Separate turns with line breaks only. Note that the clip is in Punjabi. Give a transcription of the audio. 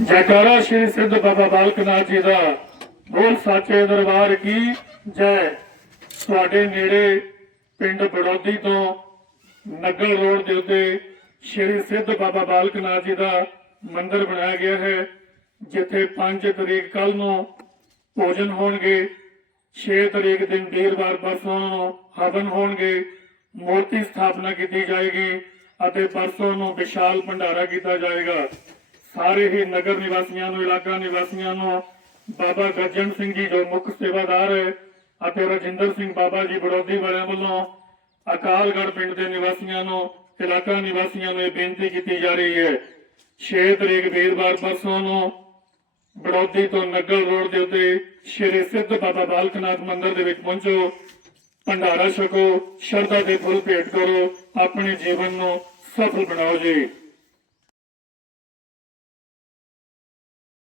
ਜੈਕਾਰਾ ਸ਼੍ਰੀ ਸਿੱਧ ਬਾਬਾ ਬਾਲਕ ਨਾਥ ਜੀ ਦਾ ਬੋਲ ਸਾਚੇ ਦਰਬਾਰ ਕੀ? ਜੈ। ਤੁਹਾਡੇ ਨੇੜੇ ਪਿੰਡ ਬੜੌਦੀ ਤੋਂ ਨਗਰ ਰੋਡ ਦੇ ਉੱਤੇ ਸ਼੍ਰੀ ਸਿੱਧ ਬਾਬਾ ਬਾਲਕਨਾਥ ਜੀ ਦਾ ਮੰਦਿਰ ਬਣਾਇਆ ਗਿਆ ਹੈ, ਜਿੱਥੇ 5 ਤਰੀਕ ਕੱਲ ਨੂੰ ਭੋਜਨ ਹੋਣਗੇ 6 ਤਰੀਕ ਦਿਨ ਵੀਰਵਾਰ ਪਰਸੋਂ ਨੂੰ ਹਵਨ ਹੋਣਗੇ, ਮੂਰਤੀ ਸਥਾਪਨਾ ਕੀਤੀ ਜਾਏਗੀ ਅਤੇ ਪਰਸੋਂ ਨੂੰ ਵਿਸ਼ਾਲ ਭੰਡਾਰਾ ਕੀਤਾ ਜਾਏਗਾ। ਸਾਰੇ ਹੀ ਨਗਰ ਨਿਵਾਸੀਆਂ ਨੂੰ, ਇਲਾਕਾ ਨਿਵਾਸੀਆਂ ਨੂੰ ਬਾਬਾ ਗੱਜਣ ਸਿੰਘ ਜੀ ਜੋ ਮੁੱਖ ਸੇਵਾਦਾਰ ਹੈ ਅਤੇ ਰਜਿੰਦਰ ਸਿੰਘ ਬਾਬਾ ਜੀ ਬੜੌਦੀ ਵਾਲਿਆਂ ਵੱਲੋਂ ਅਕਾਲਗੜ੍ਹ ਪਿੰਡ ਦੇ ਨਿਵਾਸੀਆਂ ਨੂੰ, ਇਲਾਕਾ ਨਿਵਾਸੀਆਂ ਨੂੰ ਇਹ ਬੇਨਤੀ ਕੀਤੀ ਜਾ ਰਹੀ ਹੈ। 6 ਤਰੀਕ ਵੀਰਵਾਰ ਪਰਸੋਂ ਨੂੰ ਬੜੌਦੀ ਤੋਂ ਨਗਰ ਰੋਡ ਦੇ ਉੱਤੇ ਸ਼੍ਰੀ ਸਿੱਧ ਬਾਬਾ ਬਾਲਕਨਾਥ ਮੰਦਿਰ ਦੇ ਵਿੱਚ ਪਹੁੰਚੋ, ਭੰਡਾਰਾ ਛਕੋ, ਸ਼ਰਧਾ ਦੇ ਫੁੱਲ ਭੇਟ ਕਰੋ, ਆਪਣੇ ਜੀਵਨ ਨੂੰ ਸਫਲ ਬਣਾਓ ਜੀ।